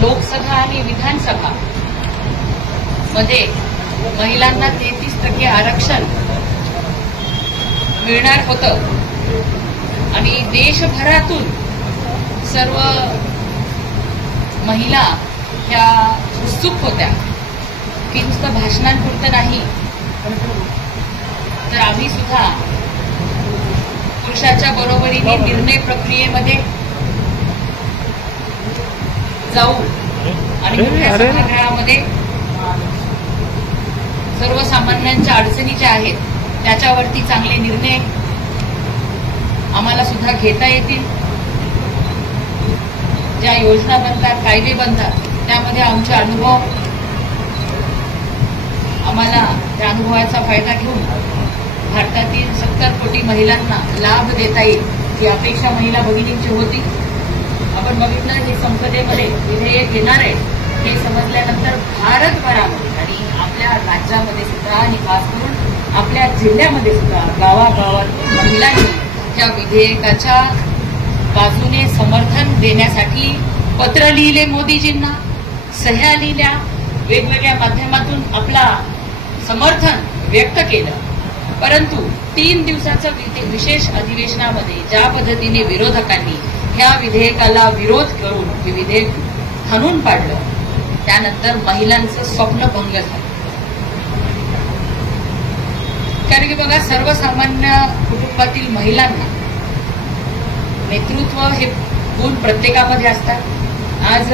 लोकसभा आणि विधानसभा मध्ये महिलांना 33% आरक्षण मिळणार होतं आणि देशभरातून सर्व महिला ह्या उत्सुक होत्या की नुसतं भाषणांपुरतं नाही तर आम्ही सुद्धा पुरुषाच्या बरोबरीने निर्णय प्रक्रियेमध्ये जाऊ आणि मोठ्या सभागृहामध्ये सर्वसामान्यांच्या अडचणी ज्या आहेत त्याच्यावरती चांगले निर्णय आम्हाला सुद्धा घेता येतील. ज्या योजना बनतात, कायदे बनतात, त्यामध्ये आमचे अनुभव आम्हाला त्या अनुभवाचा फायदा घेऊन भारतातील 70 कोटी महिलांना लाभ देता येईल ही अपेक्षा महिला भगिनींची होती. आपण बघितलं हे संसदेमध्ये विधेयक येणार आहे हे समजल्यानंतर भारतभरामध्ये आणि आपल्या राज्यामध्ये सुद्धा आणि खास करून आपल्या जिल्ह्यामध्ये सुद्धा गावागावात महिलांनी या विधेयकाच्या बाजूने समर्थन देण्यासाठी पत्र लिहिले मोदीजींना, सह्या लिहिल्या, वेगवेगळ्या माध्यमातून आपला समर्थन व्यक्त केलं. परंतु 3 दिवसाचं विशेष अधिवेशनामध्ये ज्या पद्धतीने विरोधकांनी ह्या विधेयकाला विरोध करून हे विधेयक हाणून पाडलं, त्यानंतर महिलांचं स्वप्न भंग झालं. कारण की बघा, सर्वसामान्य कुटुंबातील महिलांना नेतृत्व हे गुण प्रत्येकामध्ये असतात. आज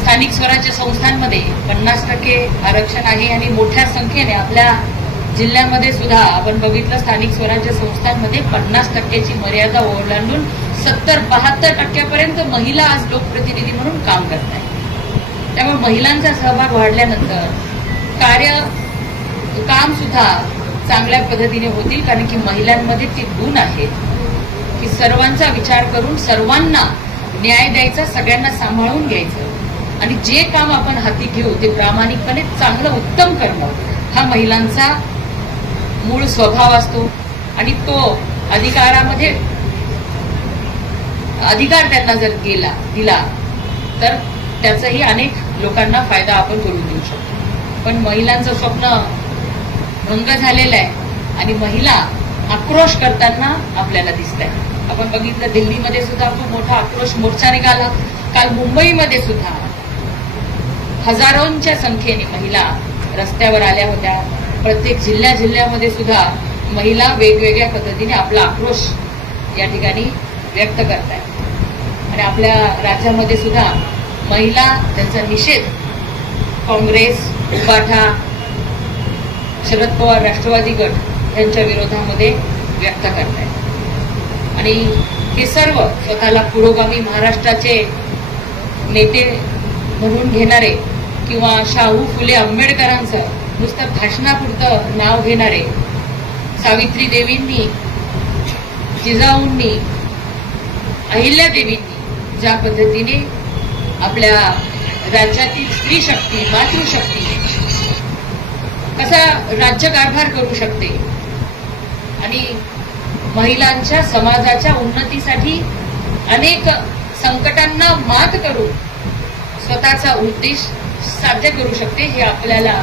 स्थानिक स्वराज्य संस्थांमध्ये 50% आरक्षण आहे आणि मोठ्या संख्येने आपल्या जिल्ह्यामध्ये सुद्धा आपण बघितलं स्थानिक स्वराज्य संस्थांमध्ये 50%ची मर्यादा ओलांडून 70-72% महिला आज लोकप्रतिनिधी म्हणून काम करत आहेत. त्यामुळे महिलांचा सहभाग वाढल्यानंतर काम सुद्धा चांगल्या पद्धतीने होतील. कारण की महिलांमध्ये ते गुण आहेत की सर्वांचा विचार करून सर्वांना न्याय द्यायचा, सगळ्यांना सांभाळून घ्यायचं आणि जे काम आपण हाती घेऊ ते प्रामाणिकपणे चांगलं उत्तम करणं हा महिलांचा मूळ स्वभाव असतो. आणि तो अधिकार त्यांना जर दिला तर त्याचाही अनेक लोकांना फायदा आपण करून देऊ शकतो. पण महिलांचं स्वप्न भंग झालेलं आहे आणि महिला आक्रोश करताना आपल्याला दिसत आहे. आपण बघितलं दिल्लीमध्ये सुद्धा खूप मोठा आक्रोश मोर्चा निघाला. काल मुंबईमध्ये सुद्धा हजारोंच्या संख्येने महिला रस्त्यावर आल्या होत्या. प्रत्येक जिल्ह्यामध्ये सुद्धा महिला वेगवेगळ्या पद्धतीने आपला आक्रोश या ठिकाणी व्यक्त करतायत आणि आपल्या राज्यामध्ये सुद्धा महिला त्यांचा निषेध काँग्रेस, उबाठा, शरद पवार राष्ट्रवादी गट यांच्या विरोधामध्ये व्यक्त करतायत. आणि हे सर्व स्वतःला पुरोगामी महाराष्ट्राचे नेते म्हणून घेणारे किंवा शाहू फुले आंबेडकरांचं नुसतं भाषणापुरतं नाव घेणारे, सावित्री देवींनी, जिजाऊंनी, अहिल्यादेवींनी ज्या पद्धतीने आपल्या राज्यातील स्त्री शक्ती, मातृशक्ती कसा राज्यकारभार करू शकते आणि महिलांच्या समाजाच्या उन्नतीसाठी अनेक संकटांना मात करून स्वतःचा उद्देश साध्य करू शकते हे आपल्याला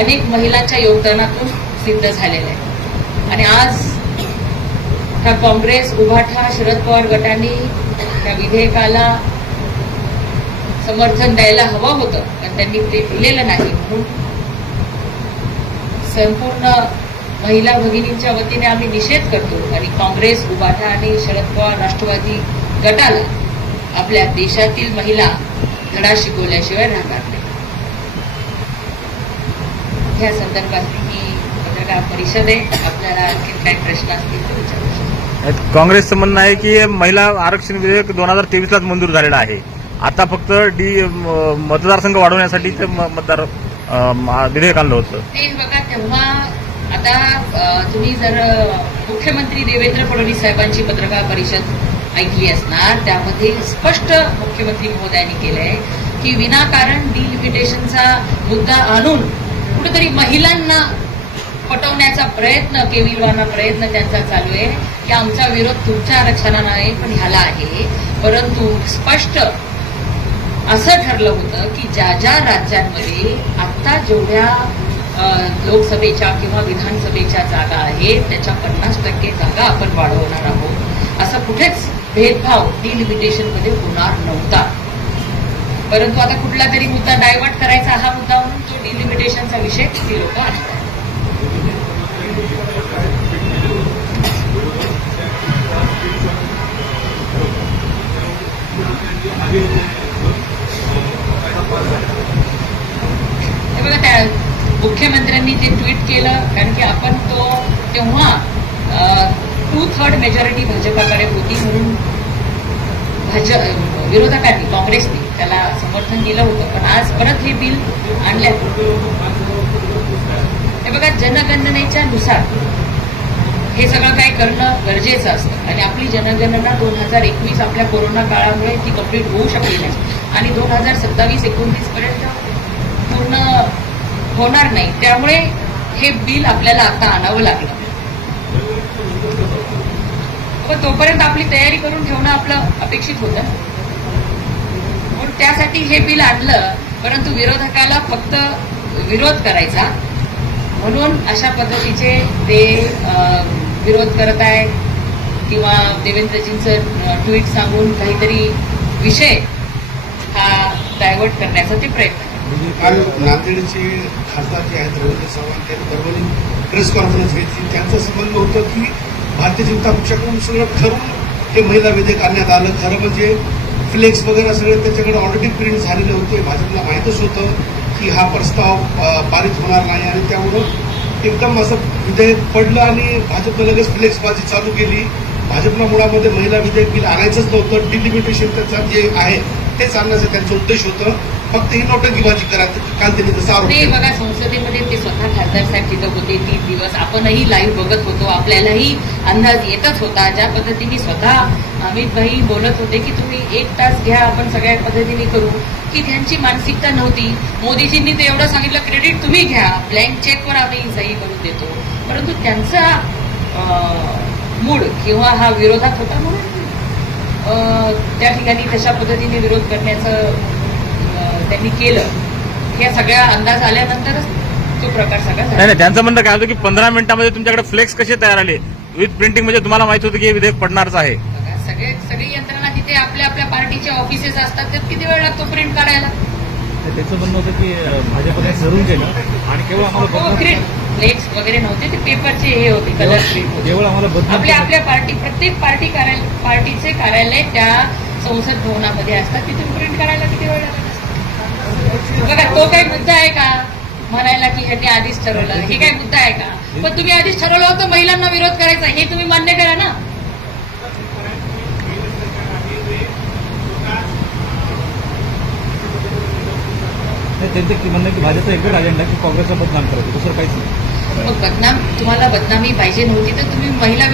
अनेक महिलांच्या योगदानातून सिद्ध झालेलं आहे. आणि आज हा काँग्रेस, उभाठा, शरद पवार गटांनी त्या विधेयकाला समर्थन द्यायला हवं होतं पण त्यांनी ते दिलेलं नाही. म्हणून संपूर्ण महिला भगिनींच्या वतीने आम्ही निषेध करतो आणि काँग्रेस, उभाठा आणि शरद पवार राष्ट्रवादी गटाला आपल्या देशातील महिला धडा शिकवल्याशिवाय राहणार नाही. या संदर्भात ही पत्रकार परिषद आहे. आपल्याला आणखी काही प्रश्न असतील तर विचारू शकतो. काँग्रेसचं म्हणणं आहे की महिला आरक्षण विधेयक 2023लाच मंजूर झालेलं आहे. आता फक्त मतदारसंघ वाढवण्यासाठी ते विधेयक आणलं होतं. ते बघा, तेव्हा आता तुम्ही जर मुख्यमंत्री देवेंद्र फडणवीस साहेबांची पत्रकार परिषद ऐकली असणार, त्यामध्ये स्पष्ट मुख्यमंत्री महोदयांनी केलंय की विनाकारण डिलिमिटेशनचा मुद्दा आणून कुठेतरी महिलांना पटवण्याचा प्रयत्न, केविलवाना प्रयत्न त्यांचा चालू आहे. की आमचा विरोध तुमच्या आरक्षणाला नाही पण ह्याला आहे, परंतु स्पष्ट असं ठरलं होतं की ज्या ज्या राज्यांमध्ये आता जेवढ्या लोकसभेच्या किंवा विधानसभेच्या जागा आहेत त्याच्या 50% जागा आपण वाढवणार आहोत. असं कुठेच भेदभाव डिलिमिटेशनमध्ये होणार नव्हता. परंतु आता कुठला तरी मुद्दा डायव्हर्ट करायचा हा मुद्दा म्हणून तो डिलिमिटेशनचा विषय ती लोक आणतात. हे बघा, त्या मुख्यमंत्र्यांनी ते ट्विट केलं कारण की आपण तो तेव्हा 2/3 मेजॉरिटी भाजपाकडे होती म्हणून विरोधकांनी काँग्रेसने त्याला समर्थन दिलं होतं. पण आज परत हे बिल आणल्या. हे बघा, जनगणनेच्या नुसार हे सगळं काय करणं गरजेचं असतं आणि आपली जनगणना 2021 आपल्या कोरोना काळामुळे ती कंप्लीट होऊ शकली नाही आणि 2027-29 पर्यंत पूर्ण होणार नाही. त्यामुळे हे बिल आपल्याला आता आणावं लागलं. पण तोपर्यंत आपली तयारी करून ठेवणं आपलं अपेक्षित होतं म्हणून त्यासाठी हे बिल आणलं. परंतु विरोधकाला फक्त विरोध करायचा म्हणून अशा पद्धतीचे ते विरोध करत आहे किंवा देवेंद्रजींचं ट्विट सांगून काहीतरी विषय हा डायव्हर्ट करण्याचा ते प्रयत्न. काल नांदेडचे खासदार जे आहेत रवींद्र चव्हाण त्यांनी परभणी प्रेस कॉन्फरन्स घेतली. त्यांचं असं म्हणणं होतं की भारतीय जनता पक्षाकडून सगळं ठरवून हे महिला विधेयक आणण्यात आलं. खरं म्हणजे फ्लेक्स वगैरे सगळे त्याच्याकडे ऑलरेडी प्रिंट झालेले होते. भाजपला माहीतच होतं की हा प्रस्ताव पारित होणार नाही आणि त्यामुळं एकदम असं विधेयक पडलं आणि भाजपनं लगेच फ्लेक्सबाजी चालू केली. भाजपला मुळामध्ये महिला विधेयक बिल आणायचंच नव्हतं. डिलिमिटेशन त्याचा जे आहे तेच आणण्याचं त्यांचं उद्देश होतं. फक्त ही नोटंकीबाजी करा. काल त्यांनी तसा आरोप नाही केला. बघा, संसदेमध्ये ते स्वतः खासदार साहेब तिथं होते 3 दिवस. आपणही लाईव्ह बघत होतो. आपल्यालाही अंदाज येतच होता. ज्या पद्धतीने स्वतः अमितभाई बोलत होते की तुम्ही 1 तास घ्या, आपण सगळ्या पद्धतीने करू, की त्यांची मानसिकता नव्हती. मोदीजींनी ते एवढं सांगितलं, क्रेडिट तुम्ही घ्या, ब्लँक चेकवर आम्ही सही करून देतो. परंतु त्यांचा मूड किंवा हा विरोधात होता म्हणून त्या ठिकाणी तशा पद्धतीने विरोध करण्याचं त्यांनी केलं. या सगळ्या अंदाज आल्यानंतरच तो प्रकार सगळा झाला. नाही, त्यांचं म्हणणं काय होतं की 15 मिनिटांमध्ये तुमच्याकडे फ्लेक्स कसे तयार आले विथ प्रिंटिंग, म्हणजे तुम्हाला माहित होतं की हे विधेयक पडणारच आहे. सगळी यंत्रणा तिथे आपल्या आपल्या पार्टीचे ऑफिसेस असतात. त्यात किती वेळ लागतो प्रिंट काढायला? त्याचं म्हणणं होतं की भाजपने ठरवून केलं आणि केवळ आम्हाला फ्लेक्स वगैरे नव्हते, ते पेपरचे हे होते, कलर प्रिंट होते. केवळ आम्हाला आपल्या आपल्या प्रत्येक पार्टीचे कार्यालय त्या संसद भवनामध्ये असतात. तिथून प्रिंट करायला किती वेळ लागत असतो? बघा, तो काही मुद्दा आहे का म्हणायला की ह्यांनी आधीच ठरवलं? हे काही मुद्दा आहे का? पण तुम्ही आधीच ठरवलं होतं महिलांना विरोध करायचा, हे तुम्ही मान्य करा ना. त्यांचं म्हणणं की भाजपचा एकच अजेंडा की काँग्रेसला बदनाम करायचं, दुसरं काहीच नाही. मग तुम्हाला बदनामी पाहिजे नव्हती तर तुम्ही महिला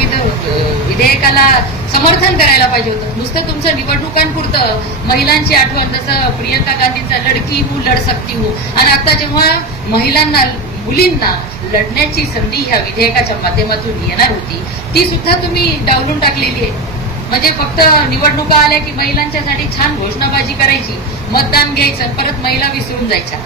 विधेयकाला समर्थन करायला पाहिजे होतं. नुसतं तुमचं निवडणुकांपुरतं महिलांची आठवण, जसं प्रियंका गांधींचा लडकी हूं लढ सकती हूं, आणि आता जेव्हा महिलांना मुलींना लढण्याची संधी ह्या विधेयकाच्या माध्यमातून येणार होती ती सुद्धा तुम्ही डावलून टाकलेली आहे. म्हणजे फक्त निवडणुका आल्या की महिलांच्यासाठी छान घोषणाबाजी करायची, मतदान घ्यायचं, परत महिला विसरून जायच्या.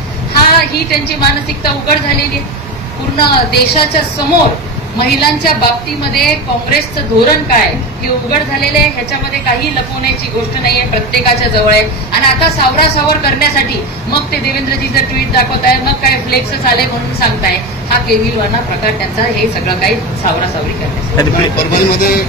ही त्यांची मानसिकता उघड झालेली आहे. पूर्ण देशाच्या समोर महिलांच्या बाबतीमध्ये काँग्रेसचं धोरण काय हे उघड झालेलं आहे. ह्याच्यामध्ये काही लपवण्याची गोष्ट नाहीये, प्रत्येकाच्या जवळ आहे. आणि आता सावरासावर करण्यासाठी मग ते देवेंद्रजीचं ट्विट दाखवताय, मग काय फ्लेक्सच आले म्हणून सांगताय. हा केविलवाना प्रकार त्यांचा, हे सगळं काही सावरासावरी करण्यासाठी. परभणीमध्ये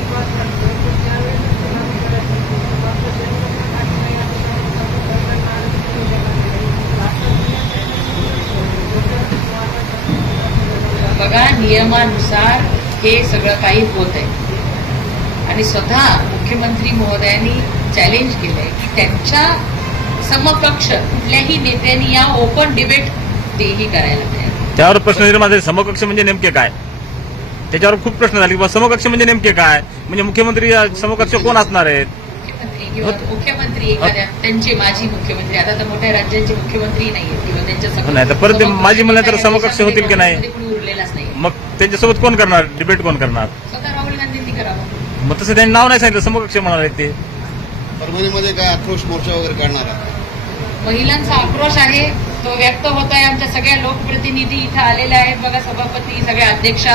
बघा, नियमानुसार हे सगळं काही होत आहे आणि स्वतः मुख्यमंत्री महोदयांनी चॅलेंज केलंय की त्यांच्या समकक्ष कुठल्याही नेत्यांनी या ओपन डिबेट तेही करायला पाहिजे. त्यावर प्रश्न निर्माण झाले, समकक्ष म्हणजे नेमके काय? त्याच्यावर खूप प्रश्न झाले की समकक्ष म्हणजे नेमके काय, म्हणजे मुख्यमंत्री समकक्ष कोण असणार आहेत? मुख्यमंत्री एखाद्या त्यांचे माजी मुख्यमंत्री, आता तर मोठ्या राज्यांचे मुख्यमंत्री नाहीये किंवा त्यांच्या नाही तर परत ते माजी म्हणलं तर समकक्ष होतील की नाही? उरलेलाच नाही. मग त्यांच्यासोबत कोण करणार डिबेट? कोण करणार? स्वतः राहुल गांधींनी करावं. मग तसं त्यांनी नाव नाही सांगितलं, समकक्ष म्हणाले ते. परभणीमध्ये काय आक्रोश मोर्चा वगैरे काढणार आहे? महिलांचा आक्रोश आहे तो व्यक्त होत आहे. आमच्या सगळ्या लोकप्रतिनिधी इथं आलेल्या आहेत बघा, सभापती, सगळ्या अध्यक्षा,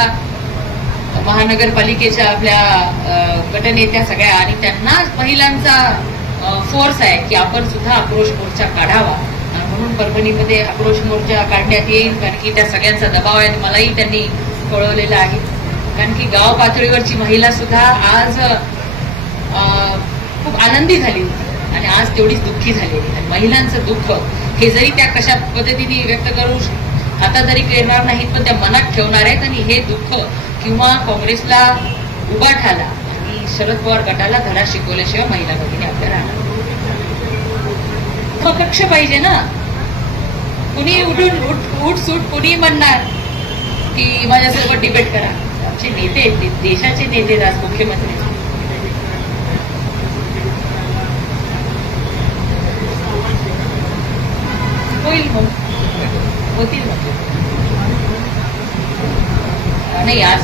महानगरपालिकेच्या आपल्या गटनेत्या सगळ्या, आणि त्यांना महिलांचा फोर्स आहे की आपण सुद्धा आक्रोश मोर्चा काढावा. आणि म्हणून परभणीमध्ये आक्रोश मोर्चा काढण्यात येईल, कारण की त्या सगळ्यांचा दबाव आहे. मलाही त्यांनी कळवलेलं आहे, कारण की गाव पातळीवरची महिला सुद्धा आज खूप आनंदी झाली होती आणि आज तेवढीच दुःखी झालेली आहे. महिलांचं दुःख हे जरी त्या कशा पद्धतीने व्यक्त करू आता जरी करणार नाहीत, पण त्या मनात ठेवणार आहेत. आणि हे दुःख किंवा काँग्रेसला उभाठाला आणि शरद पवार गटाला धडा शिकवल्याशिवाय महिला भगिनी आपल्या राहणार. कक्ष पाहिजे ना. कुणी उठसूट कुणी म्हणणार की माझ्यासोबत डिबेट करा. आमचे नेते, देशाचे नेते, आज मुख्यमंत्री होईल, मग होतील. मग नाही, आज